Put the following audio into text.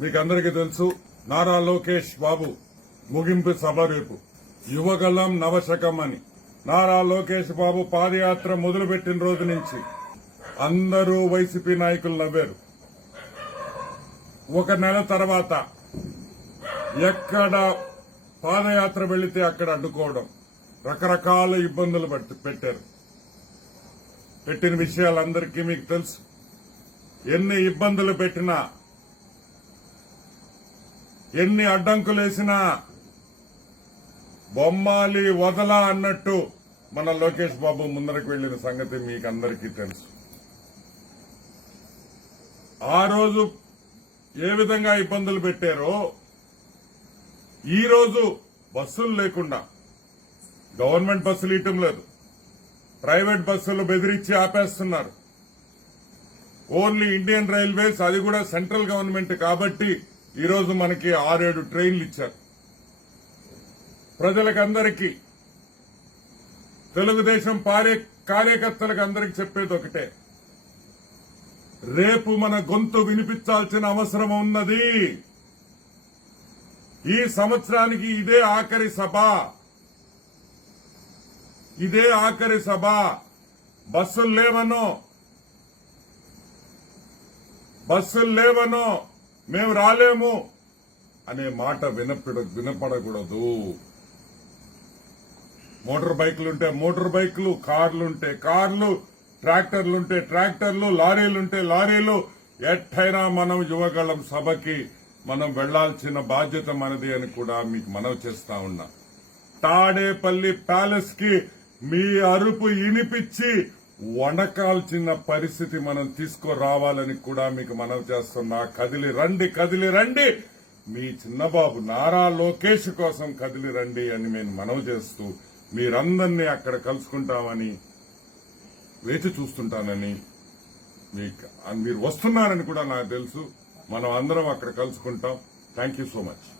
మీకు అందరికీ తెలుసు, నారా లోకేష్ బాబు ముగింపు సభ రేపు. యువగలం నవశకం అని నారా లోకేష్ బాబు పాదయాత్ర మొదలుపెట్టిన రోజు నుంచి అందరూ వైసీపీ నాయకులు నవ్వారు. ఒక నెల తర్వాత ఎక్కడ పాదయాత్ర వెళితే అక్కడ అడ్డుకోవడం, రకరకాల ఇబ్బందులు పెట్టారు. పెట్టిన విషయాలందరికీ మీకు తెలుసు. ఎన్ని ఇబ్బందులు పెట్టినా, ఎన్ని అడ్డంకులేసినా బొమ్మాలి వదలా అన్నట్టు మన లోకేష్ బాబు ముందరకు వెళ్లిన సంగతి మీకు అందరికీ తెలుసు. ఆ రోజు ఏ విధంగా ఇబ్బందులు పెట్టారో ఈ రోజు బస్సులు లేకుండా, గవర్నమెంట్ బస్సులు ఇవ్వటం లేదు, ప్రైవేట్ బస్సులు బెదిరించి ఆపేస్తున్నారు. ఓన్లీ ఇండియన్ రైల్వేస్, అది కూడా సెంట్రల్ గవర్నమెంట్ కాబట్టి ఈ రోజు మనకి 6-7 ట్రైన్లు ఇచ్చారు. ప్రజలకందరికీ, తెలుగుదేశం కార్యకర్తలకు అందరికీ చెప్పేది ఒకటే, రేపు మన గొంతు వినిపించాల్సిన అవసరం ఉన్నది. ఈ సంవత్సరానికి ఇదే ఆఖరి సభ, ఇదే ఆఖరి సభ. బస్సులు లేవనో మేము రాలేము అనే మాట వినపడకూడదు. మోటార్ బైకులుంటే మోటార్ బైకులు, కార్లుంటే కార్లు, ట్రాక్టర్లుంటే ట్రాక్టర్లు, లారీలుంటే లారీలు. ఎట్టయినా మనం యువగళం సభకి మనం వెళ్లాల్సిన బాధ్యత మనది అని కూడా మీకు మనవి చేస్తా ఉన్నా. తాడేపల్లి ప్యాలెస్ కి మీ అరుపు ఇనిపించి వణకాల్చిన పరిస్థితి మనం తీసుకురావాలని కూడా మీకు మనవి చేస్తున్నా. కదిలి రండి, మీ చిన్నబాబు నారా లోకేష్ కోసం కదిలి రండి అని నేను మనవి చేస్తూ, మీరందరినీ అక్కడ కలుసుకుంటామని వేచి చూస్తుంటానని, మీరు వస్తున్నారని కూడా నాకు తెలుసు. మనం అందరం అక్కడ కలుసుకుంటాం. Thank you so much.